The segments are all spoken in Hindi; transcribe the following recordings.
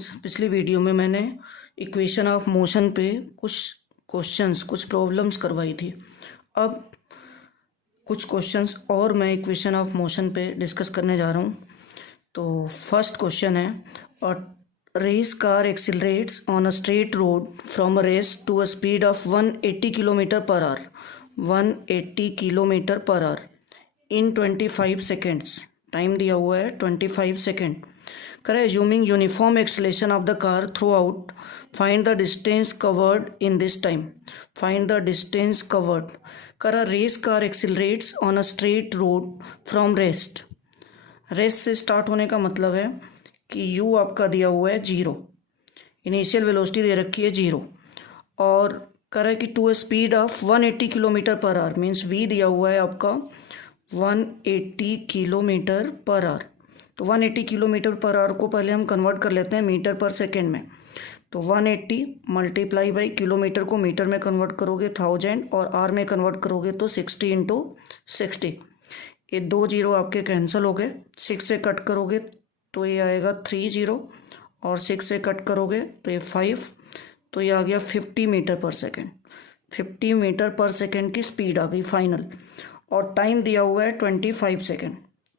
स्टूडेंट्स, पिछली वीडियो में मैंने इक्वेशन ऑफ मोशन पे कुछ प्रॉब्लम्स करवाई थी। अब कुछ क्वेश्चंस और मैं इक्वेशन ऑफ मोशन पे डिस्कस करने जा रहा हूँ। तो फर्स्ट क्वेश्चन है, a race car accelerates on a straight road from a rest to a speed of 180 kilometre per hour 180 kilometre per hour in 25 seconds. Time दिया हुआ है 25 सेकेंड। करें assuming uniform acceleration of the car throughout, find the distance covered in this time. Find the distance covered. करा race car accelerates on a straight road from rest. Rest से स्टार्ट होने का मतलब है कि u आपका दिया हुआ है 0, इनिशियल वेलोसिटी दे रखी है 0, और करा कि to a speed of 180 kilometre per hour means v दिया हुआ है आपका 180 किलोमीटर पर आवर। तो 180 किलोमीटर पर आवर को पहले हम कन्वर्ट कर लेते हैं मीटर पर सेकेंड में। तो 180 मल्टीप्लाई बाई किलोमीटर को मीटर में कन्वर्ट करोगे 1000 और आर में कन्वर्ट करोगे तो 60 इंटू 60। ये 2 जीरो आपके कैंसिल हो गए। 6 से कट करोगे तो ये आएगा 3 जीरो, और 6 से कट करोगे तो ये 5, तो ये आ गया 50 metre per second. 50 metre per second की स्पीड आ गई फाइनल, और टाइम दिया हुआ है 25 सेकेंड।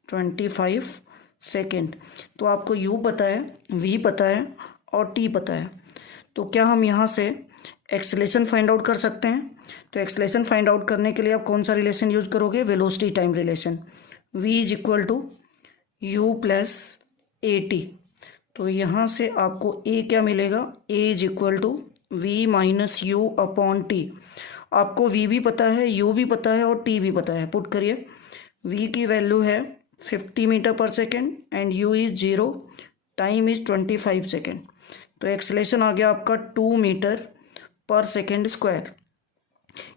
25 सेकेंड। तो आपको u पता है, v पता है और t पता है। तो क्या हम यहाँ से एक्सेलेरेशन फाइंड आउट कर सकते हैं? तो एक्सेलेरेशन फाइंड आउट करने के लिए आप कौन सा रिलेशन यूज करोगे? Velocity time relation. v is equal to u plus A T. तो यहाँ से आपको a क्या मिलेगा? a is equal to v minus you upon T. आपको v भी पता है, u भी पता है और t भी पता है। पुट करिए। v की वैल्यू है 50 metre per second and u is 0, time is 25 second. तो एक्सेलेरेशन आ गया आपका 2 मीटर पर सेकेंड स्क्वायर।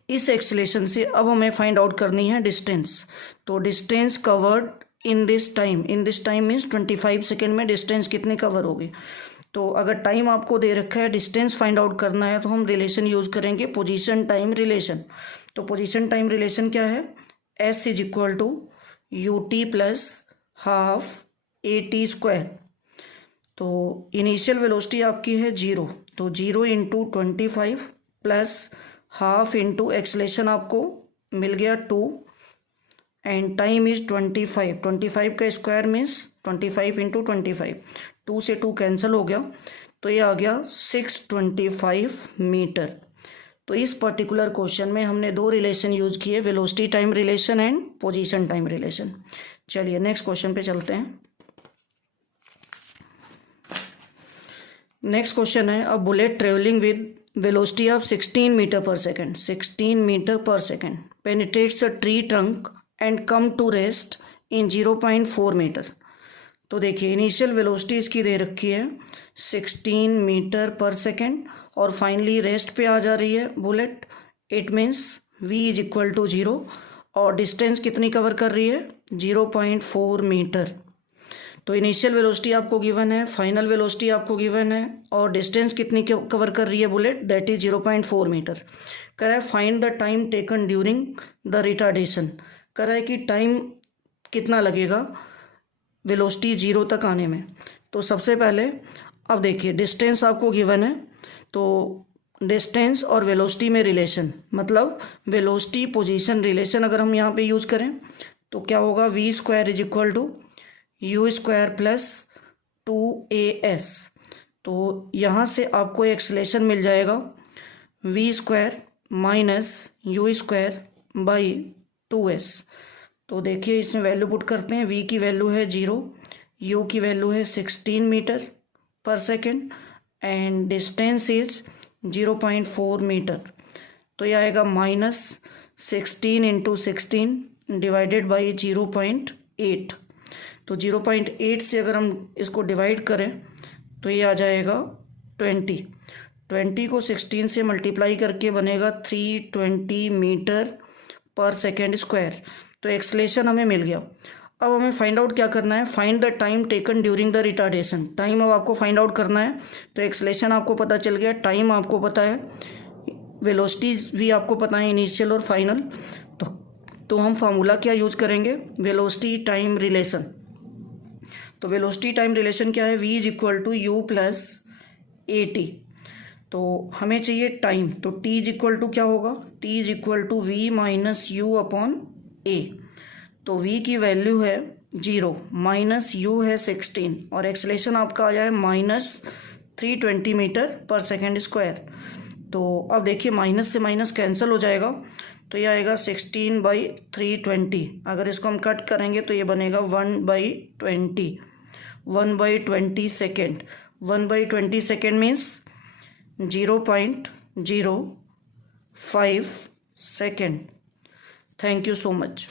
इस एक्सेलेरेशन से अब हमें फाइंड आउट करनी है डिस्टेंस। तो distance covered in this time means 25 second में डिस्टेंस कितनी कवर होगी। तो अगर टाइम आपको दे रखा है, डिस्टेंस फाइंड आउट करना है, तो हम रिलेशन यूज करेंगे पोजीशन टाइम रिलेशन। तो पोजीशन टाइम रिलेशन क्या है? s is equal to U T plus half A T square. तो इनिशियल वेलोसिटी आपकी है 0, तो 0 into 25 plus half into acceleration आपको मिल गया 2 एंड टाइम इज 25। 25 का स्क्वायर मीन्स 25 इंटू 25, 2 से 2 कैंसिल हो गया, तो ये आ गया 625 मीटर। तो इस पर्टिकुलर क्वेश्चन में हमने 2 रिलेशन यूज किए, velocity time relation and position time relation. चलिए नेक्स्ट क्वेश्चन पे चलते हैं। नेक्स्ट क्वेश्चन है, a bullet travelling with velocity of 16 metre per second 16 metre per second penetrates a tree trunk and come to rest in 0.4 metre. तो देखिए इनिशियल वेलोसिटी इसकी दे रखी है 16 मीटर पर सेकेंड और फाइनली रेस्ट पे आ जा रही है bullet. It means v is equal to 0 और डिस्टेंस कितनी कवर कर रही है? 0.4 मीटर। तो इनिशियल वेलोसिटी आपको गिवन है, फाइनल वेलोसिटी आपको गिवन है, और डिस्टेंस कितनी कवर कर रही है बुलेट? That is 0.4 metre. कह रहा है find the time taken during the retardation. कह रहा है कि टाइम कितना लगेगा वेलोसिटी 0 तक आने में। तो सबसे पहले अब देखिए डिस्टेंस आपको गिवन है, तो डिस्टेंस और वेलोसिटी में रिलेशन, मतलब वेलोसिटी पोजीशन रिलेशन अगर हम यहाँ पे यूज करें तो क्या होगा? v square is equal to U square plus 2as। तो यहाँ से आपको एक्सेलेरेशन मिल जाएगा v square minus U square by 2s। तो देखिए इसमें वैल्यू पुट करते हैं। v की वैल्यू है 0, u की वैल्यू है 16 metre per second and distance is 0.4 metre. तो ये आएगा माइनस 16 इंटू 16 डिवाइडेड बाई 0.8। तो 0.8 से अगर हम इसको डिवाइड करें तो ये आ जाएगा 20। 20 को 16 से मल्टीप्लाई करके बनेगा 320 मीटर पर सेकेंड स्क्वायर। तो एक्सेलेरेशन हमें मिल गया। अब हमें फाइंड आउट क्या करना है? Find the time taken during the retardation. Time अब आपको फाइंड आउट करना है। तो एक्सेलेरेशन आपको पता चल गया, टाइम आपको पता है, वेलोसिटी भी आपको पता है इनिशियल और फाइनल। तो हम फार्मूला क्या यूज करेंगे? Velocity time relation. तो वेलोसिटी टाइम रिलेशन क्या है, v is equal to U plus A T. तो हमें चाहिए टाइम, तो t इज इक्वल टू क्या होगा, t is equal to v minus you upon a. तो v की वैल्यू है 0, माइनस u है 16 और एक्सेलेरेशन आपका आ जाए -320 मीटर पर सेकेंड स्क्वायर। तो अब देखिए माइनस से माइनस कैंसिल हो जाएगा, तो ये आएगा 16/320। अगर इसको हम कट करेंगे तो ये बनेगा 1/20, 1/20 second. 1/20 second means 0.05 second. Thank you so much.